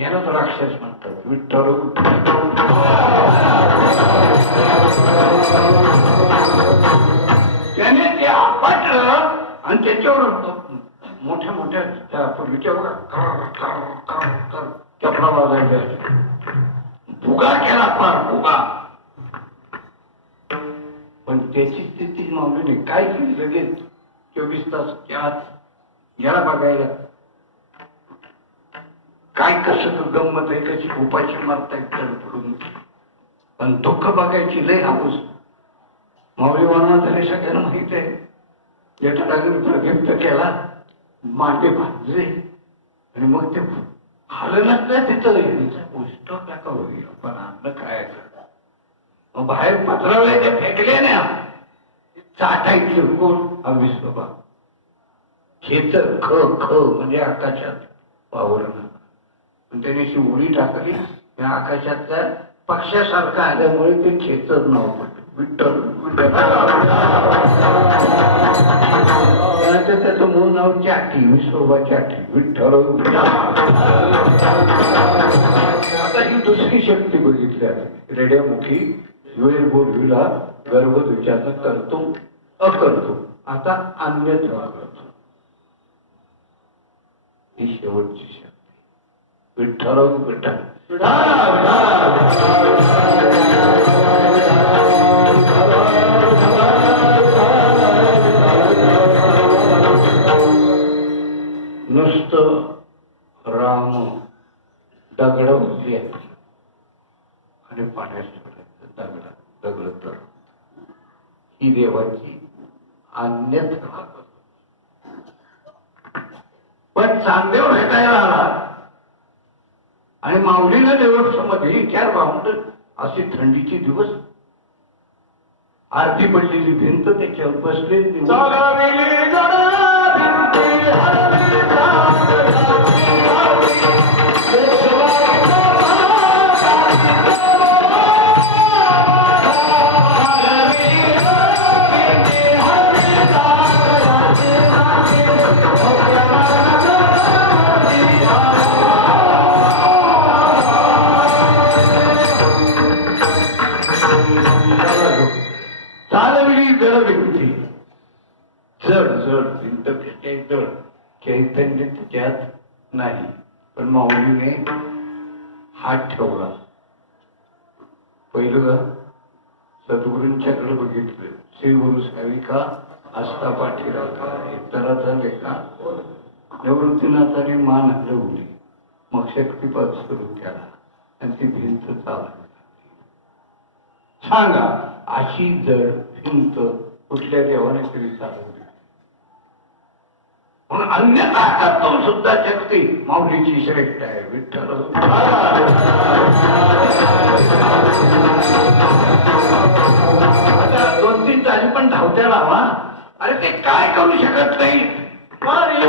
याला यालाच राक्षस म्हणतात. विठ्ठल त्याने ते आपटलं आणि त्याच्यावर मोठ्या मोठ्या त्या पूर्वीच्या बघा कर, कर, भुगा केला फार भुगा. पण त्याची स्थिती माऊलीने काय केली लगेच? चोवीस तासाच्या आत याला बघायला काय कसं गंमत आहे त्याची उपाशी मारतायत तडफडून पण दुःख बघायची लय हाऊस माऊली तरी सगळ्यांना माहीत आहे जटाला प्रगत केला मांडे भाजले. आणि मग ते हालनच नाही तिथं. पुस्तक नका होईल. पण अन्न खायचं मग बाहेर पत्रावले ते फेकले ना. चाटायचे कोण? हा बाबा. हे ख ख म्हणजे आकाशात वावरणं आणि त्याने अशी उडी टाकली. या आकाशातल्या पक्षासारखं आल्यामुळे ते खेचत नाव विठ्ठल विठ्ठल. त्याचं मूळ नाव चाटी विश्वबा चाटी. विठ्ठल आता ही दुसरी शक्ती बघितली आहे रेड्यामुखी वेळ बोलवीला गर्भदुच्याचा करतो अकरतो. आता अन्यत्र करतो ही शेवटची शक्ती. विठ्ठल विठ्ठल. नुसतं राम दगड उभी. आणि पाण्यात सोडायचं दगड दगड तर. ही देवाची अन्यथा. पण चांदेव भेटायला आला. आणि माऊलीला देवळ समजली चार बाहुंड अशी थंडीची दिवस आरती पडलेली भिंत त्याच्यावर बसले जड व्यक्ती जड जड भिंत त्याच्या जड चैतन्य त्याच्यात नाही. पण माऊलीने हात ठेवला. पहिलं सद्गुरूंच्याकडे बघितलं. श्री गुरु साविका आस्था पाठीराखा इतराचा लेखा निवृत्तीनाथाने मान हलवली. मग शक्तीपात सुरू केला. आणि ती भिंत चालू सांगा अशी जड भिंत कुठल्या देवाने तरी चालवली म्हणून अन्यथा कर्तव्य सुद्धा शक्ती माऊलीची श्रेष्ठ आहे विठ्ठल. दोन तीन ताजी पण धावत्या लावा अरे ते काय करू शकत नाही? मारील